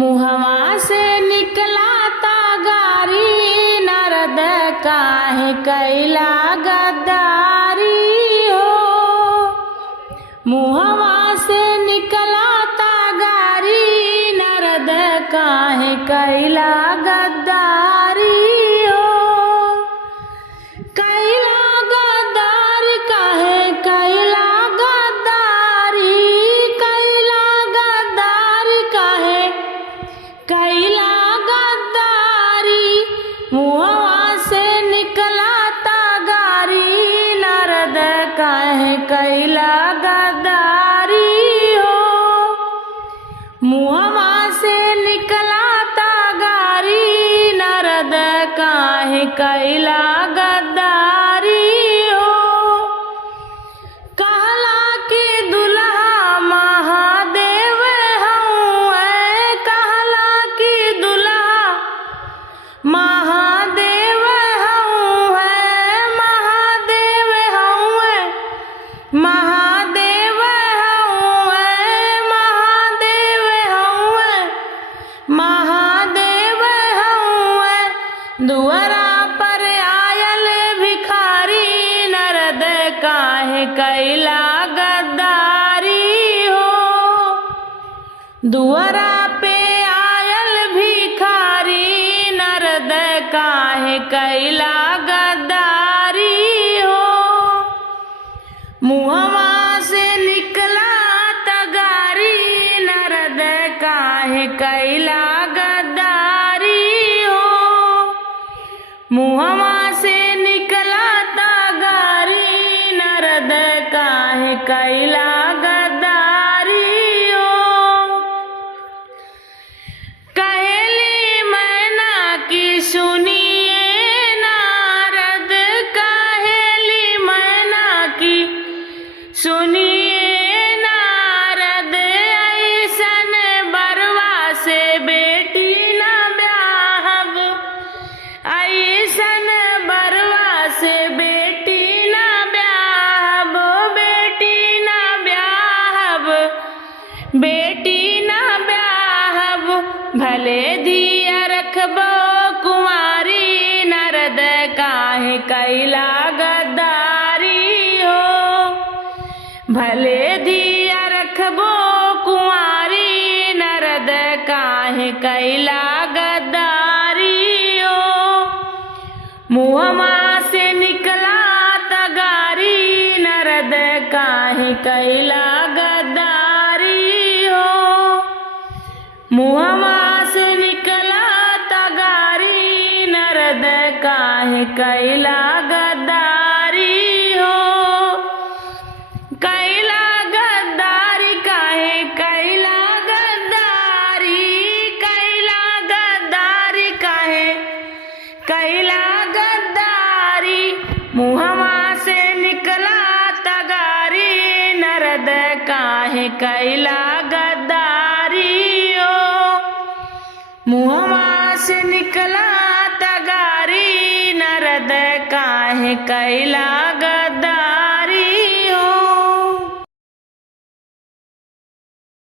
मुहवा से निकला गारी नरद काहे कैला गद्दारी हो। मुहवा से निकला गारी नरद काहे कैला गद्दारी हो। कैला गद्दारी काहे कैला गद्दारी, कैला गद्दारी काहे कैला गद्दारी। मुहवा से निकला गारी नरद काहे कैला गद्दारी हो। मुहवा से निकला गारी नरद काहे कैला गद्दारी हो। कहला कि दुल्हा महादेव हउए, कहला कि दुल्हा महादेव हउए, महादेव हउए, महादेव हउए, महादेव हउए, महादेव हउए। दुअरा पर आयल भिखारी नरद काहे कैला गद्दारी हो। दुअरा पे आयल भिखारी नरद काहे कैला गद्दारी हो। मुहवा से निकला गारी नरद काहे कैला गद्दारी हो। मुहवा से निकला गारी नरद काहे कैला गद्दारी हो। कहेली मैना की सुनिए नारद, कहेली मैना की सुनिए नारद। ऐसन बरवा से बेटी न ब्याहब, ऐसन बरवा से बेटी न ब्याहब, बेटी न ब्याहब, बेटी न ब्याहब। भले दिया रखबो कुंवारी नरद काहे कैला गद्दारी हो। भले दिया रखबो कुंवारी नरद काहे कैला गद्दारी हो। मुहवा से निकला गारी नरद काहे कैला गद्दारी हो। मुहवा से निकला गारी नरद काहे कैला गद्दारी हो। कैला गद्दारी काहे कैला गद्दारी, कैला गद्दारी काहे कैला गद्दारी। मुहवा से निकला गारी नरद काहे कैला गद्दारी हो। मुहवा से निकला गारी नरद काहे कैला गद्दारी।